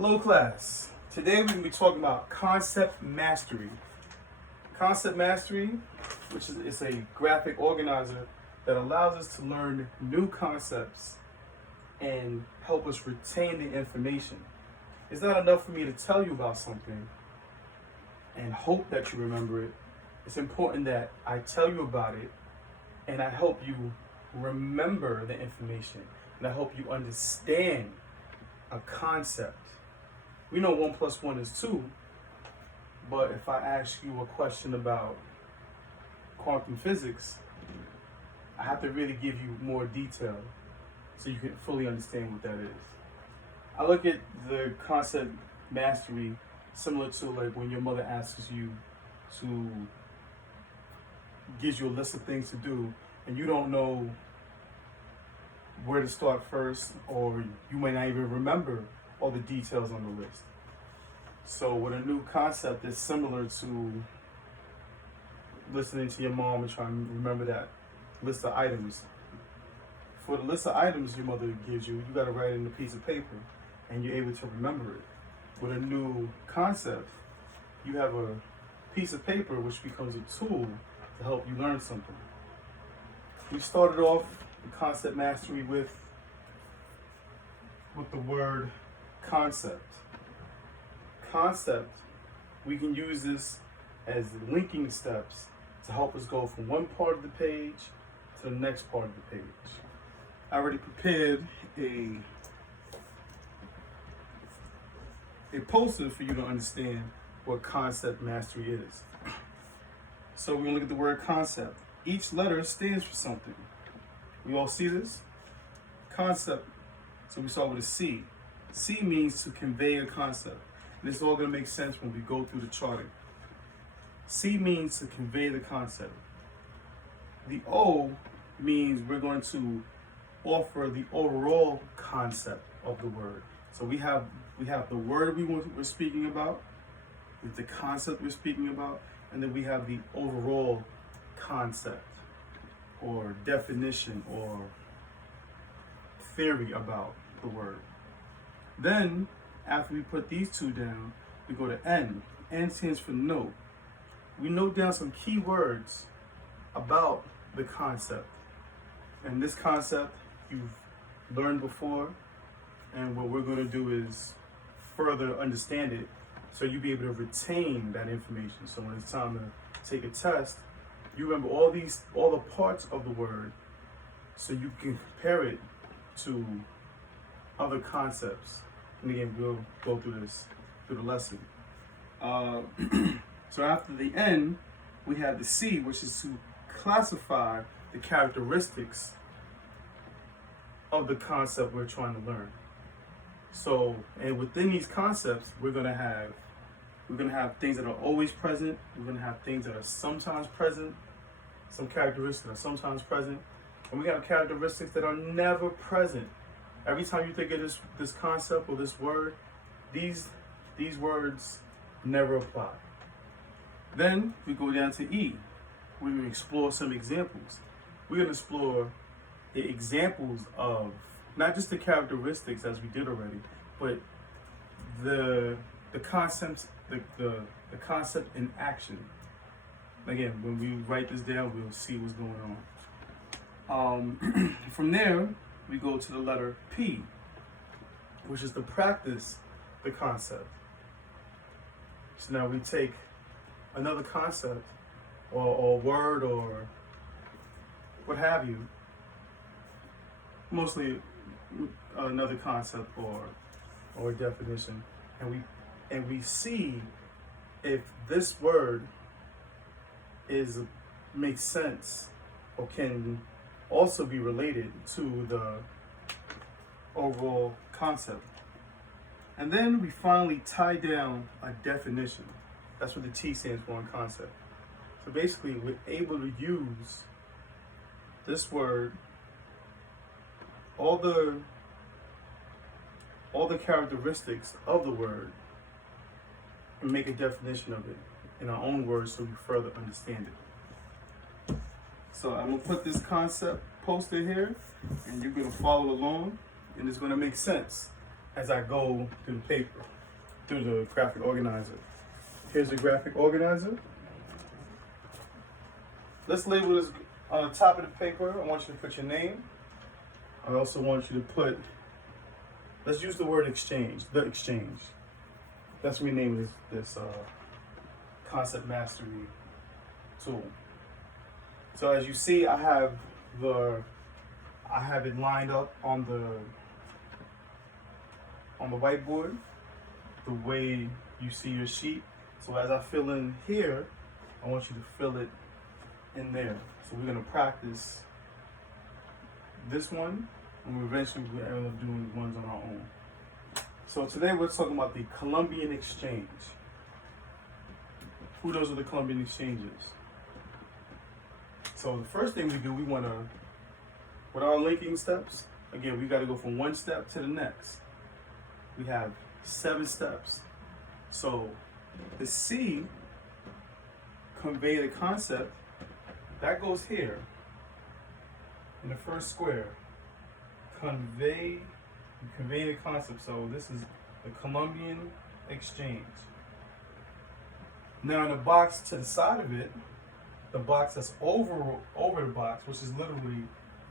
Hello class. Today we're going to be talking about concept mastery. Concept mastery, which is it's a graphic organizer that allows us to learn new concepts and help us retain the information. It's not enough for me to tell you about something and hope that you remember it. It's important that I tell you about it and I help you remember the information and I hope you understand a concept. We know 1 + 1 is 2, but if I ask you a question about quantum physics, I have to really give you more detail so you can fully understand what that is. I look at the concept mastery similar to like when your mother asks you to, gives you a list of things to do and you don't know where to start first, or you may not even remember all the details on the list. So with a new concept, it's similar to listening to your mom and trying to remember that list of items. For the list of items your mother gives you, you got to write it in a piece of paper and you're able to remember it. With a new concept, you have a piece of paper which becomes a tool to help you learn something. We started off the concept mastery with the word concept. Concept, we can use this as linking steps to help us go from one part of the page to the next part of the page. I already prepared a poster for you to understand what concept mastery is. So we're gonna look at the word concept. Each letter stands for something. We all see this? Concept. So we start with a C. C means to convey a concept. And it's all going to make sense when we go through the charting. C means to convey the concept. The O means we're going to offer the overall concept of the word. So we have the word we're speaking about, with the concept we're speaking about, and then we have the overall concept or definition or theory about the word. Then, after we put these two down, we go to N. N stands for note. We note down some key words about the concept. And this concept you've learned before, and what we're going to do is further understand it so you'll be able to retain that information. So when it's time to take a test, you remember all the parts of the word so you can compare it to other concepts. And again, we'll go through the lesson. So after the N, we have the C, which is to classify the characteristics of the concept we're trying to learn. So, and within these concepts, we're gonna have things that are always present. We're gonna have things that are sometimes present, some characteristics that are sometimes present, and we have characteristics that are never present. Every time you think of this concept or this word, these words never apply. Then we go down to E. We're going to explore some examples. We're going to explore the examples of not just the characteristics as we did already, but the concepts, the concept in action. Again, when we write this down, we'll see what's going on. From there, we go to the letter P, which is to practice the concept. So now we take another concept or word or what have you, mostly another concept or definition, and we see if this word makes sense or can also be related to the overall concept. And then we finally tie down a definition. That's what the T stands for in concept. So basically, we're able to use this word, all the characteristics of the word, and make a definition of it in our own words so we further understand it. So I'm gonna put this concept poster here and you're gonna follow along and it's gonna make sense as I go through the paper, through the graphic organizer. Here's the graphic organizer. Let's label this on the top of the paper. I want you to put your name. I also want you to put, let's use the word exchange, the exchange. That's what we name this concept mastery tool. So as you see, I have it lined up on the whiteboard the way you see your sheet. So as I fill in here, I want you to fill it in there. So we're gonna practice this one, and we're eventually gonna end up doing ones on our own. So today we're talking about the Columbian Exchange. Who knows what the Columbian Exchange is? So the first thing we do, we wanna, with our linking steps, again, we gotta go from one step to the next. We have 7 steps. So the C, convey the concept, that goes here in the first square. Convey the concept. So this is the Columbian Exchange. Now in the box to the side of it, the box that's over the box, which is literally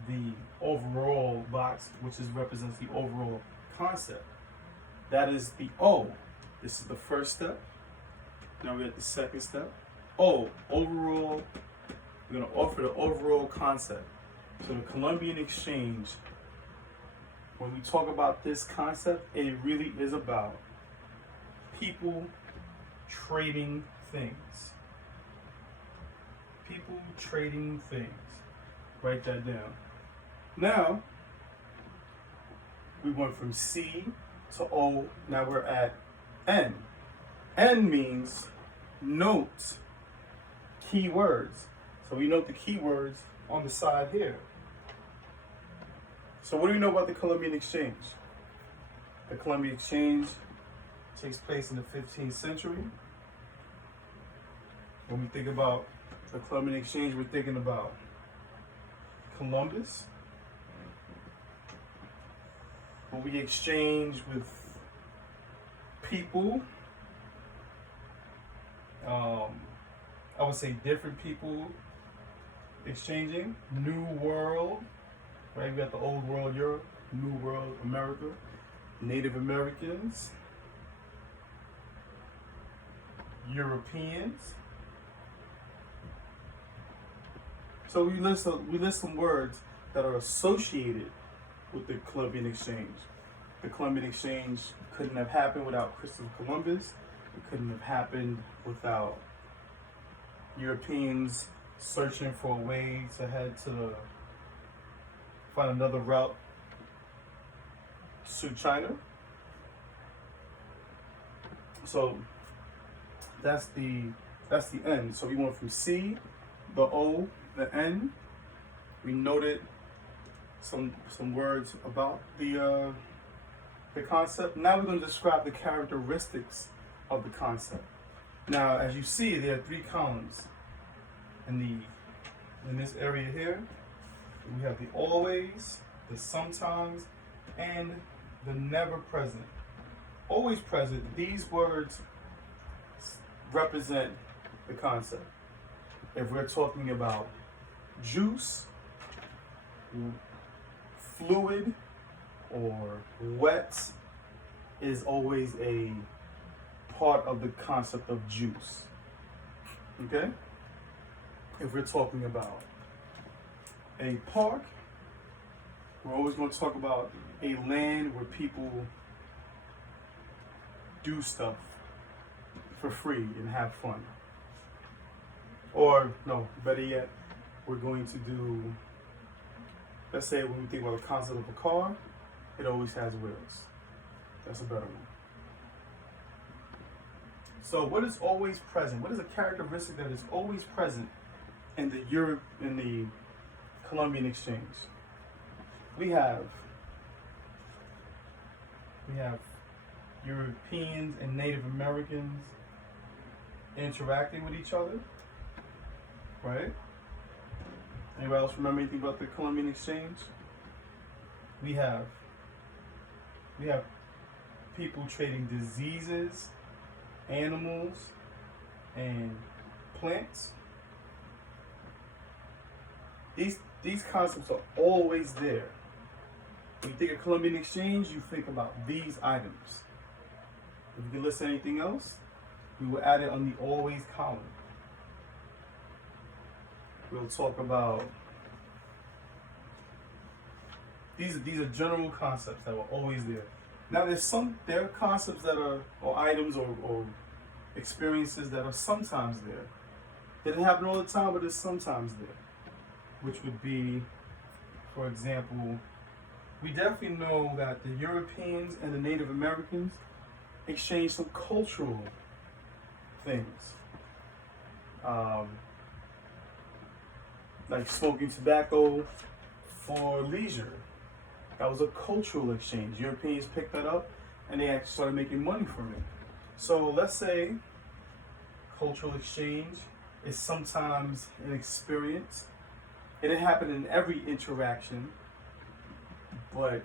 the overall box, which represents the overall concept. That is the O. This is the first step. Now we're at the second step. O, overall. We're going to offer the overall concept. So the Columbian Exchange, when we talk about this concept, it really is about people trading things. People trading things. Write that down. Now, we went from C to O. Now we're at N. N means note keywords. So we note the keywords on the side here. So what do we know about the Columbian Exchange? The Columbian Exchange takes place in the 15th century. When we think about the Columbian Exchange, we're thinking about Columbus. When we exchange with people, I would say different people exchanging. New World, right? We got the Old World Europe, New World America, Native Americans, Europeans. So we list some words that are associated with the Columbian Exchange. The Columbian Exchange couldn't have happened without Christopher Columbus. It couldn't have happened without Europeans searching for a way to find another route to China. So that's the N. So we went from C, the O, the N. We noted some words about the concept. Now we're going to describe the characteristics of the concept. Now, as you see, there are 3 columns in this area here. We have the always, the sometimes, and the never present. Always present, these words represent the concept. If we're talking about juice, fluid, or wet, is always a part of the concept of juice. Okay? If we're talking about a park, we're always going to talk about a land where people do stuff for free and have fun. Or, no, better yet, we're going to do, let's say when we think about the concept of a car, it always has wheels. That's a better one. So what is always present? What is a characteristic that is always present in the Columbian Exchange? We have Europeans and Native Americans interacting with each other, right? Anybody else remember anything about the Columbian Exchange? We have people trading diseases, animals, and plants. These concepts are always there. When you think of Columbian Exchange, you think about these items. If you can list anything else, we will add it on the always column. We'll talk about these are general concepts that were always there. Now there are concepts that are, or items or experiences that are sometimes there. They don't happen all the time, but it's sometimes there. Which would be, for example, we definitely know that the Europeans and the Native Americans exchanged some cultural things. Like smoking tobacco for leisure. That was a cultural exchange. Europeans picked that up and they actually started making money from it. So let's say cultural exchange is sometimes an experience. It didn't happen in every interaction, but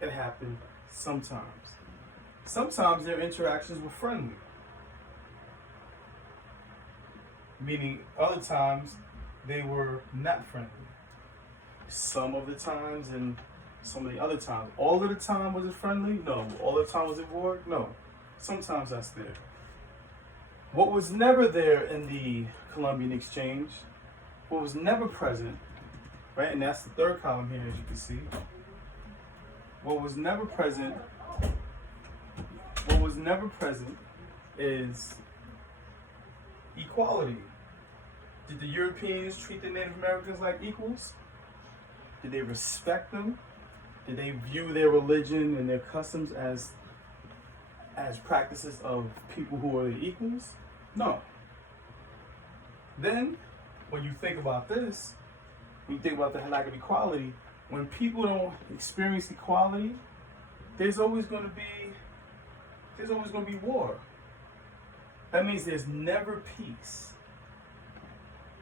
it happened sometimes. Sometimes their interactions were friendly, meaning other times they were not friendly. Some of the times and some of the other times. All of the time was it friendly? No. All the time was it war? No. Sometimes that's there. What was never there in the Columbian Exchange, what was never present, right? And that's the third column here, as you can see. What was never present is equality. Did the Europeans treat the Native Americans like equals? Did they respect them? Did they view their religion and their customs as practices of people who are their equals? No. Then, when you think about this, when you think about the lack of equality, when people don't experience equality, there's always going to be war. That means there's never peace.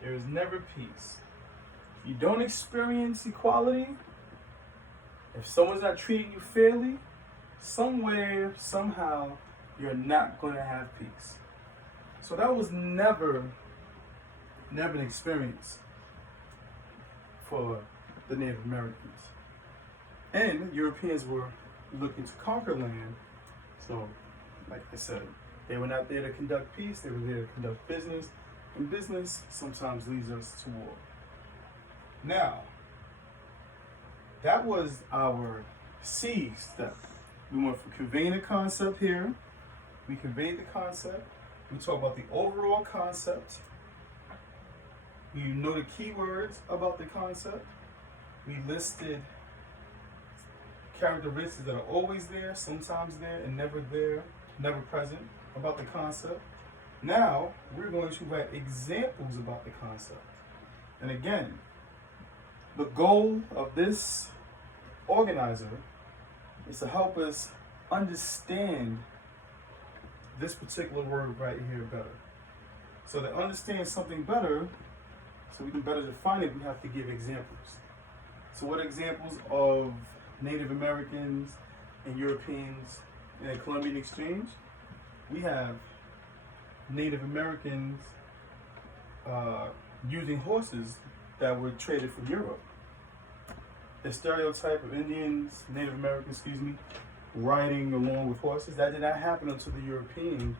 There is never peace. If you don't experience equality, if someone's not treating you fairly, somewhere, somehow, you're not going to have peace. So that was never an experience for the Native Americans. And Europeans were looking to conquer land. So, like I said, they were not there to conduct peace, they were there to conduct business. And business sometimes leads us to war. Now, that was our C step. We went from conveying the concept here. We conveyed the concept. We talked about the overall concept. We know the keywords about the concept. We listed characteristics that are always there, sometimes there, and never there, never present about the concept. Now, we're going to write examples about the concept. And again, the goal of this organizer is to help us understand this particular word right here better. So to understand something better, so we can better define it, we have to give examples. So what examples of Native Americans and Europeans in a Columbian Exchange? We have Native Americans using horses that were traded from Europe. The stereotype of Indians, Native Americans, riding along with horses, that did not happen until the European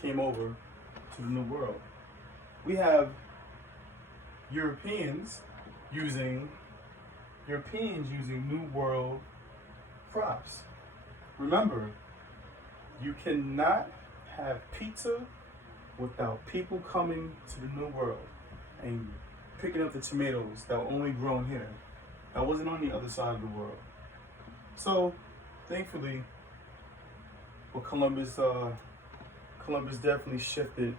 came over to the New World. We have Europeans using New World crops. Remember, you cannot have pizza without people coming to the New World and picking up the tomatoes that were only grown here. That wasn't on the other side of the world. So, thankfully, well, Columbus definitely shifted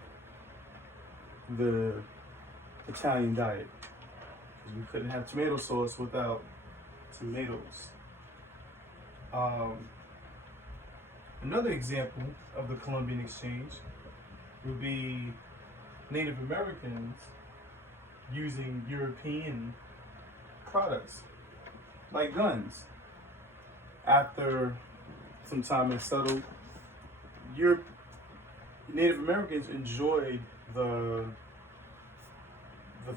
the Italian diet, because we couldn't have tomato sauce without tomatoes. Another example of the Columbian Exchange would be Native Americans using European products, like guns. After some time has settled, your Native Americans enjoyed the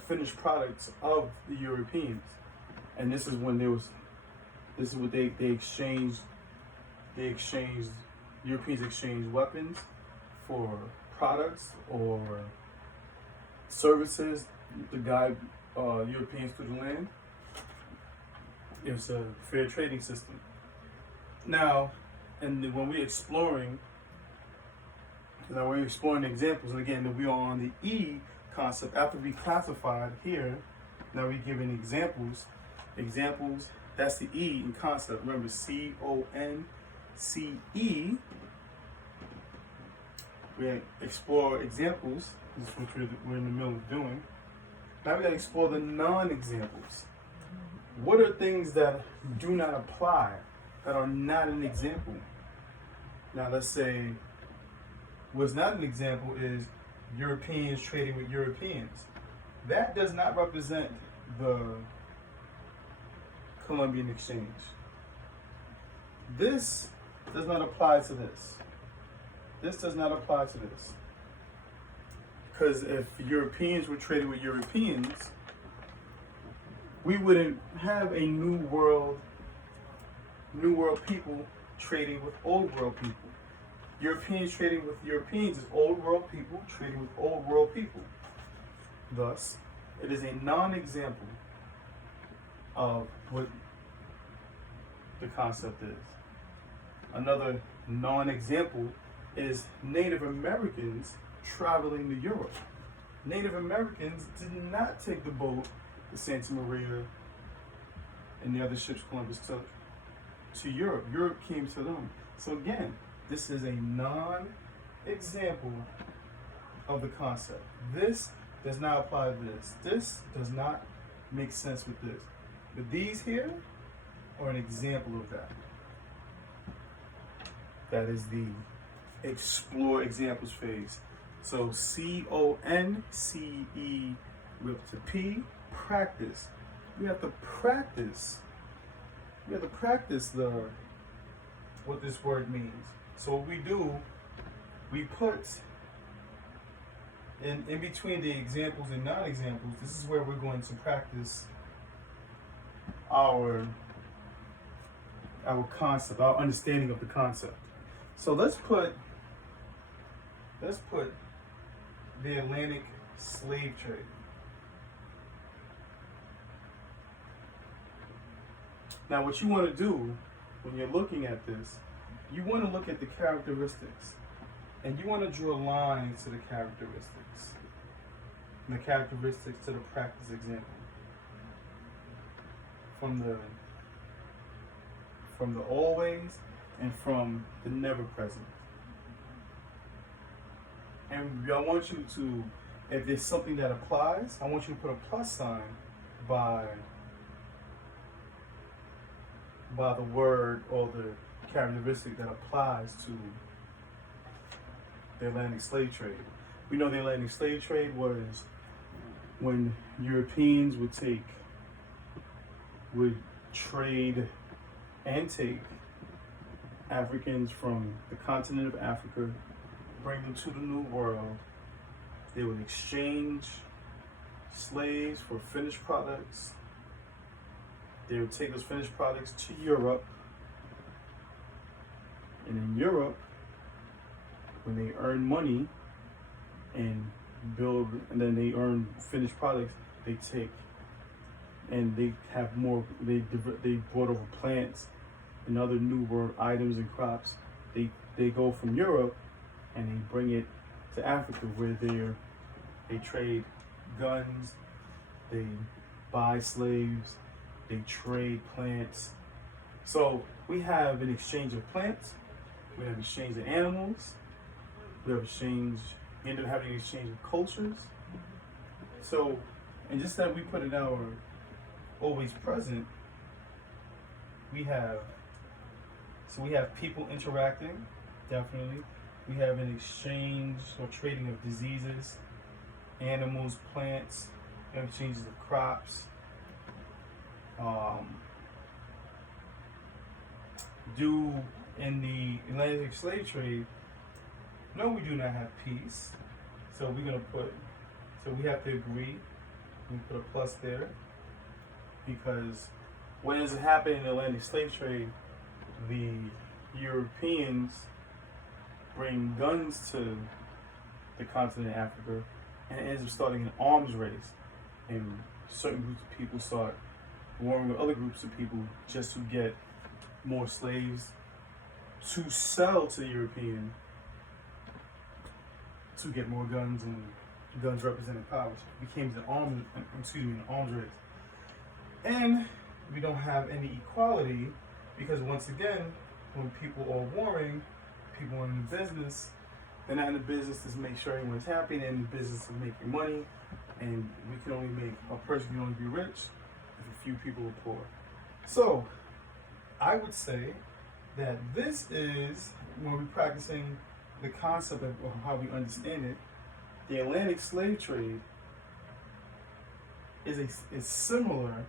finished products of the Europeans, and this is when this is what they exchanged. They exchanged Europeans exchanged weapons for products or services to guide Europeans through the land. It was a fair trading system. Now, and when we're exploring examples, and again, we are on the E concept. After we classified here, now we're giving examples. Examples, that's the E in concept. Remember, CONCE. We explore examples. This is what we're in the middle of doing. Now we gotta explore the non-examples. What are things that do not apply, that are not an example? Now let's say what's not an example is Europeans trading with Europeans. That does not represent the Columbian Exchange. This does not apply to this. This does not apply to this. Because if Europeans were trading with Europeans, we wouldn't have a new world people trading with old world people. Europeans trading with Europeans is old world people trading with old world people. Thus, it is a non-example of what the concept is. Another non-example is Native Americans traveling to Europe. Native Americans did not take the boat to Santa Maria and the other ships Columbus took to Europe. Europe came to them. So again, this is a non-example of the concept. This does not apply to this. This does not make sense with this. But these here are an example of that. That is the explore examples phase. So CONCE with the P, practice. We have to practice. We have to practice what this word means. So what we do, we put in between the examples and non-examples, this is where we're going to practice our concept, our understanding of the concept. So let's put the Atlantic slave trade. Now what you want to do when you're looking at this, you want to look at the characteristics, and you want to draw lines to the characteristics, and the characteristics to the practice example. From the always and from the never present. And I want you to, if there's something that applies, I want you to put a plus sign by the word or the characteristic that applies to the Atlantic slave trade. We know the Atlantic slave trade was when Europeans would trade and take Africans from the continent of Africa, bring them to the New World. They would exchange slaves for finished products. They would take those finished products to Europe. And in Europe, when they earn money and then they earn finished products, they take and they have more, they brought over plants and other New World items and crops. They go from Europe and they bring it to Africa, where they trade guns, they buy slaves, they trade plants. So we have an exchange of plants, we have an exchange of animals, we have end up having an exchange of cultures. So, and just that we put in our always present, we have people interacting, definitely. We have an exchange or trading of diseases, animals, plants, exchanges of crops. Do in the Atlantic slave trade, no, we do not have peace. So we're gonna put, so we have to agree. We put a plus there because what does happen in the Atlantic slave trade? The Europeans bring guns to the continent of Africa, and it ends up starting an arms race. And certain groups of people start warring with other groups of people just to get more slaves to sell to the European to get more guns, and guns represented power. It became an arms race. And we don't have any equality because once again, when people are warring, people are in the business. They're not in the business to make sure everyone's happy. They're in the business of making money, and a person can only be rich if a few people are poor. So I would say that this is when we're practicing the concept of how we understand it. The Atlantic slave trade is similar,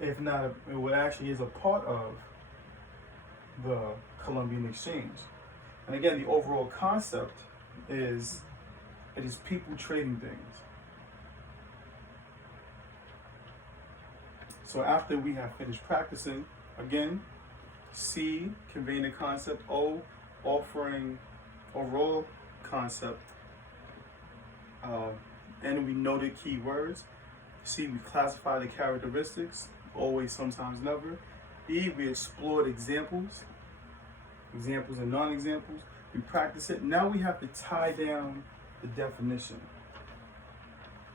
if not, it actually is a part of the Columbian Exchange. And again, the overall concept is it is people trading things. So after we have finished practicing, again, C, conveying the concept, O, offering overall concept, and we noted key words. C, we classify the characteristics, always, sometimes, never. E, we explored examples and non-examples. We practice it. Now we have to tie down the definition.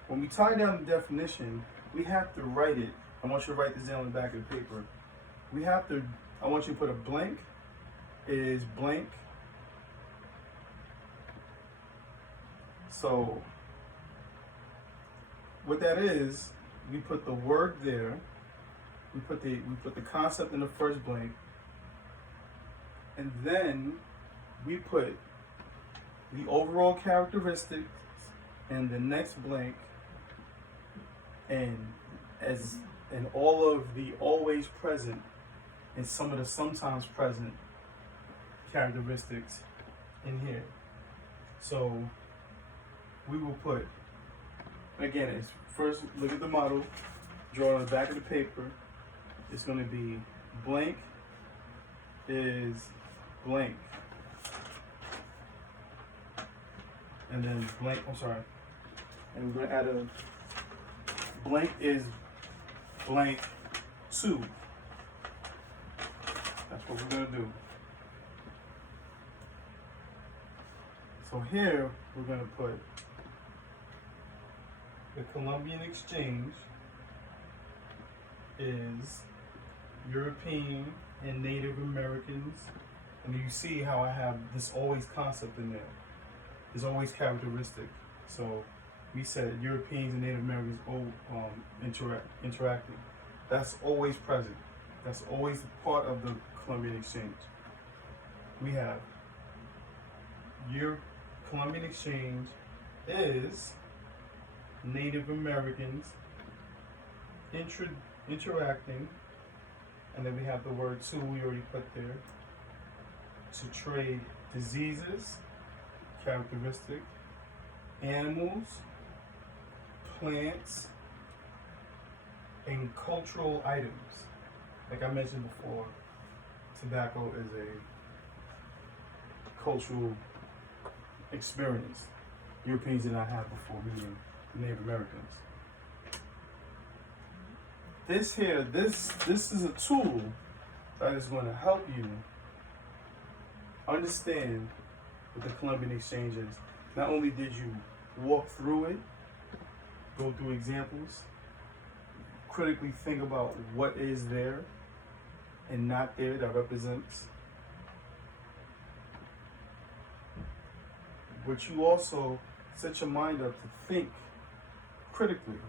When we tie down the definition, we have to write it. I want you to write this down on the back of the paper. I want you to put a blank is blank. So what that is, we put the word there. We put the concept in the first blank. And then we put the overall characteristics in the next blank, and all of the always present and some of the sometimes present characteristics in here. So we will put, again, it's first look at the model, draw on the back of the paper. It's going to be blank is blank. And then blank, and we're going to add a blank is blank 2. That's what we're going to do. So here we're going to put the Columbian Exchange is European and Native Americans. And you see how I have this always concept in there. There's always characteristic. So we said Europeans and Native Americans interacting. That's always present. That's always part of the Columbian Exchange. We have your Columbian Exchange is Native Americans interacting, and then we have the word to, we already put there, to trade diseases, characteristic, animals, plants, and cultural items. Like I mentioned before, tobacco is a cultural experience Europeans did not have before, meaning Native Americans. This is a tool that is going to help you understand what the Columbian Exchange is. Not only did you walk through it, go through examples, critically think about what is there and not there that represents, but you also set your mind up to think critically.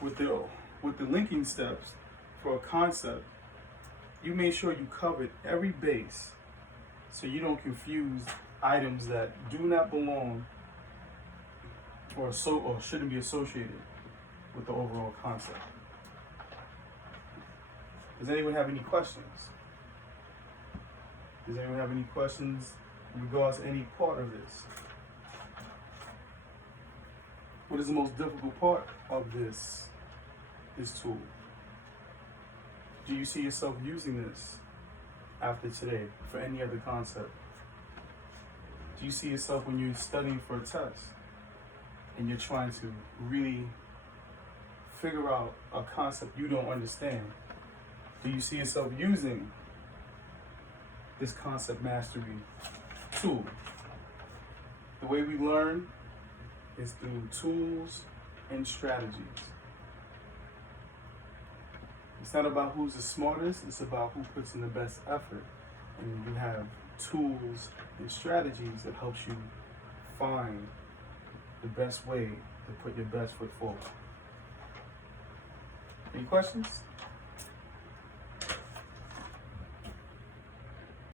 With the linking steps for a concept, you make sure you covered every base so you don't confuse items that do not belong or shouldn't be associated with the overall concept. Does anyone have any questions? Does anyone have any questions in regards to any part of this? What is the most difficult part of this tool? Do you see yourself using this after today for any other concept? Do you see yourself when you're studying for a test and you're trying to really figure out a concept you don't understand? Do you see yourself using this concept mastery tool? The way we learn is through tools and strategies. It's not about who's the smartest, it's about who puts in the best effort. And you have tools and strategies that helps you find the best way to put your best foot forward. Any questions?